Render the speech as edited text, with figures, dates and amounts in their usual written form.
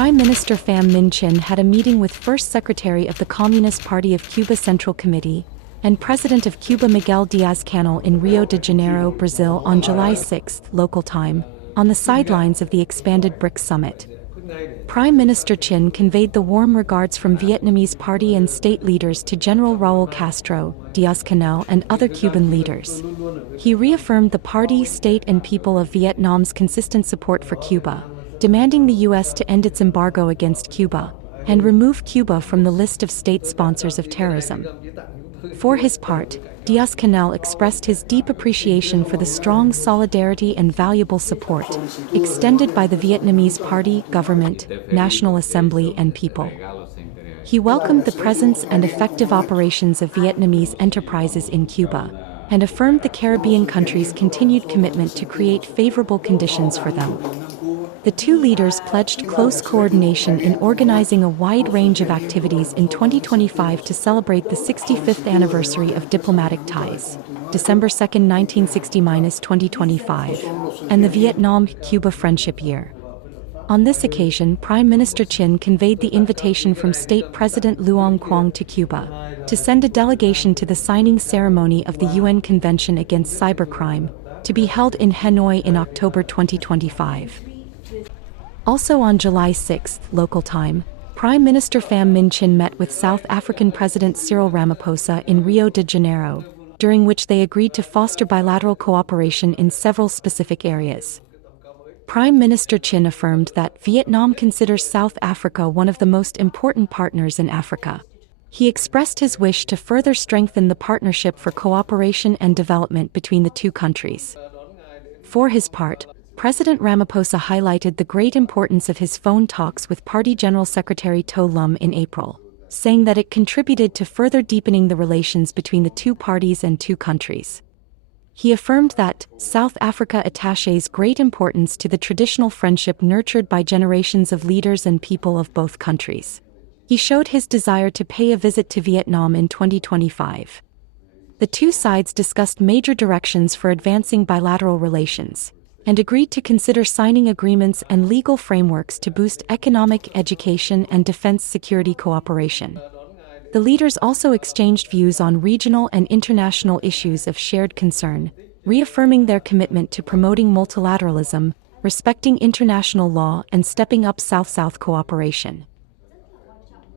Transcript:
Prime Minister Pham Minh Chinh had a meeting with First Secretary of the Communist Party of Cuba Central Committee and President of Cuba Miguel Díaz-Canel in Rio de Janeiro, Brazil on July 6, local time, on the sidelines of the expanded BRICS summit. Prime Minister Chinh conveyed the warm regards from Vietnamese party and state leaders to General Raul Castro, Díaz-Canel and other Cuban leaders. He reaffirmed the party, state and people of Vietnam's consistent support for Cuba, demanding the U.S. to end its embargo against Cuba and remove Cuba from the list of state sponsors of terrorism. For his part, Díaz-Canel expressed his deep appreciation for the strong solidarity and valuable support extended by the Vietnamese party, government, National Assembly and people. He welcomed the presence and effective operations of Vietnamese enterprises in Cuba and affirmed the Caribbean country's continued commitment to create favorable conditions for them. The two leaders pledged close coordination in organizing a wide range of activities in 2025 to celebrate the 65th anniversary of diplomatic ties, December 2, 1960–2025, and the Vietnam-Cuba Friendship Year. On this occasion, Prime Minister Chinh conveyed the invitation from State President Luong Quang to Cuba to send a delegation to the signing ceremony of the UN Convention Against Cybercrime, to be held in Hanoi in October 2025. Also on July 6, local time, Prime Minister Pham Minh Chinh met with South African President Cyril Ramaphosa in Rio de Janeiro, during which they agreed to foster bilateral cooperation in several specific areas. Prime Minister Chinh affirmed that Vietnam considers South Africa one of the most important partners in Africa. He expressed his wish to further strengthen the partnership for cooperation and development between the two countries. For his part, President Ramaphosa highlighted the great importance of his phone talks with Party General Secretary To Lum in April, saying that it contributed to further deepening the relations between the two parties and two countries. He affirmed that South Africa attaches great importance to the traditional friendship nurtured by generations of leaders and people of both countries. He showed his desire to pay a visit to Vietnam in 2025. The two sides discussed major directions for advancing bilateral relations and agreed to consider signing agreements and legal frameworks to boost economic, education, and defense security cooperation. The leaders also exchanged views on regional and international issues of shared concern, reaffirming their commitment to promoting multilateralism, respecting international law, and stepping up South-South cooperation.